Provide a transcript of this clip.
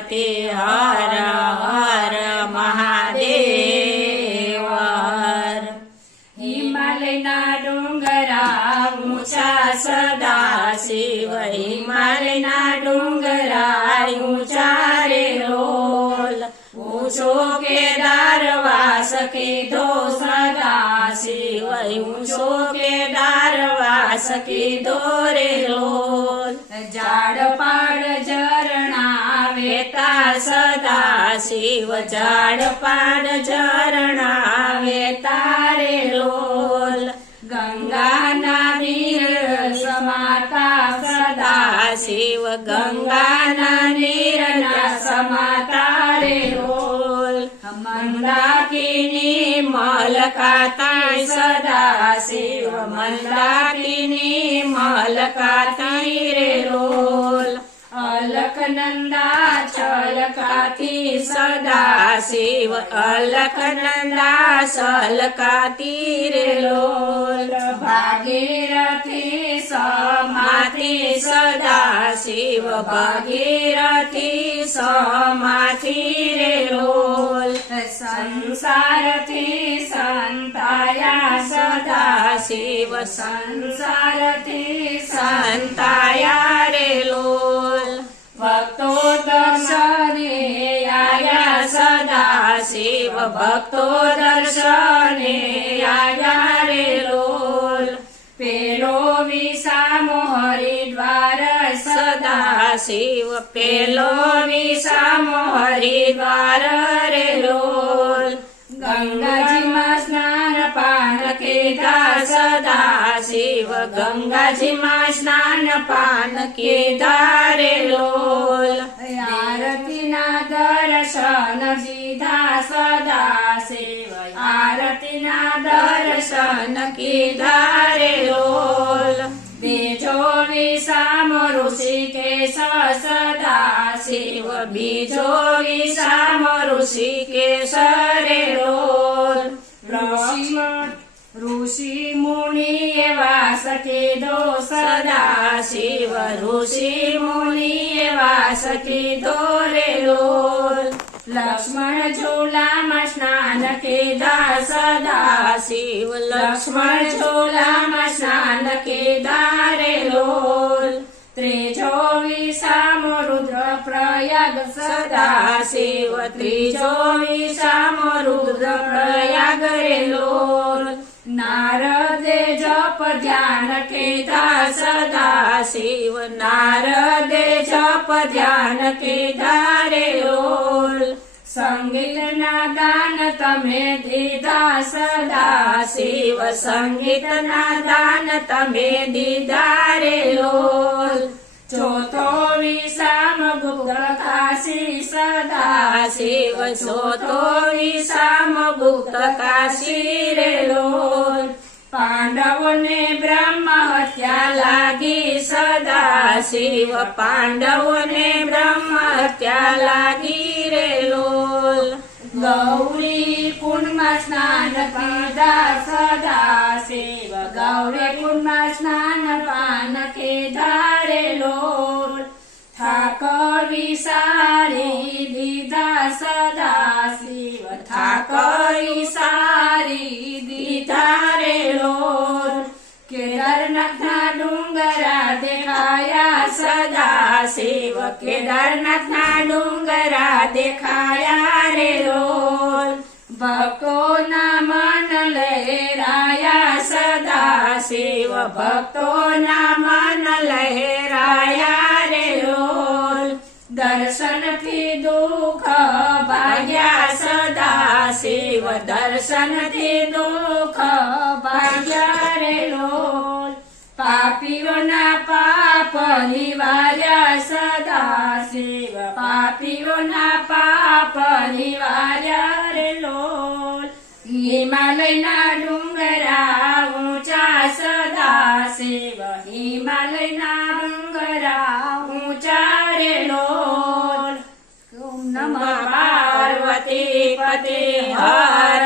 પાર્વતી હર હર મહાદેવ હર। હિમાલયના ડુંગરા ઊંચા સદા શિવ, હિમાલયના ડુંગરા ઊંચા રે લોલ। ઊંચો કેદાર વાસ કીધો સદા શિવ, ઊંચો કેદાર વાસ કીધો રે લોલ। ઝાડ પાડ ઝરણા વેતા સદા શિવ, ઝાડ પાડ ઝરણા વેતા રે લોલ। ગંગાના નીર સમાતા સદા શિવ, ગંગાના નીરના સમાતા રે લોલ। મંદાકિની મલકાતી સદા શિવ, મંદાકિની મલકાતી રે લોલ। અલકનંદા છલકાતી સદા શિવ, અલકનંદા છલકાતી રે લોલ। ભાગીરથી સમાતી સદા શિવ, ભાગીરથી સમાતી રે લોલ। સંસારથી સંતાયા સદા શિવ, સંસારથી સંતાયા રે લોલ। ભક્તો દર્શને આયા સદા શિવ, ભક્તો દર્શને આયા રે લોલ। પેલો વિસામો હરિદ્વાર સદા શિવ, પેલો વિસામો હરિદ્વાર રે લોલ। ગંગાજીમાં સ્નાન પાન કીધા સદા શિવ, ગંગાજીમાં સ્નાન પાન કીધા રે લોલ। આરતીના દર્શન દીધા સદા શિવ, આરતીના દર્શન કીધા રે લોલ। બીજો વિસામ ઋષિકેશ સદા શિવ, બીજો વિસામ ઋષિકેશ રે લોલ। ઋષિ મુનિ વાસ કીધો સદા શિવ, ઋષિ મુનિ વાસ કીધો રે લોલ। લક્ષ્મણ ઝૂલામાં સ્નાન કીધા સદા શિવ, લક્ષ્મણ ઝૂલામાં સ્નાન કીધા રે લોલ। ત્રીજો વિસામ રુદ્ર પ્રયાગ સદા શિવ, ત્રીજો વિસામ રુદ્ર પ્રયાગ રે લોલ। નારદે જપ ધ્યાન કીધા સદા શિવ, નારદે જપ ધ્યાન કીધા રે લોલ। સંગીતના દાન તમે દીધા સદા શિવ, સંગીતના દાન તમે દીધા રે લોલ। ચોથો વિસામ ગુપ્ત કાશી સદા શિવ, ચોથો વિસામ ગુપ્ત કાશી રે લોલ। પાંડવોને બ્રહ્મ હત્યા લાગી સદા શિવ, પાંડવોને બ્રહ્મ હત્યા લાગી રે લોલ। ગૌરી કુંડમાં સ્નાન કીધા સદા શિવ, ગૌરી કુંડમાં સ્નાન પાન કીધા રે લોલ। થાક વિસારી દીધા સદા શિવ, થાક વિસારી દીધા રે લોલ। કેદારનાથના ડુંગરા દેખાયા સદા શિવ, કેદારનાથના ડુંગરા દેખાયા રે લોલ। ભક્તોના મન લહેરાયા સદા શિવ, ભક્તોના મન લહેરાયા રે લોલ। દર્શનથી દુઃખ ભાગ્યા સદા શિવ, દર્શનથી દુઃખ ભાગ્યા રે લોલ। પાપીઓના પાપ નિવાર્યા સદા શિવ, પાપીઓના પાપ નિવાર્યા રે લોલ। હિમાલયના ડુંગરા ઊંચા સદા શિવ, હિમાલયના ડુંગરા ઊંચા રે લોલ। ઓમ નમઃ પાર્વતી પતે હર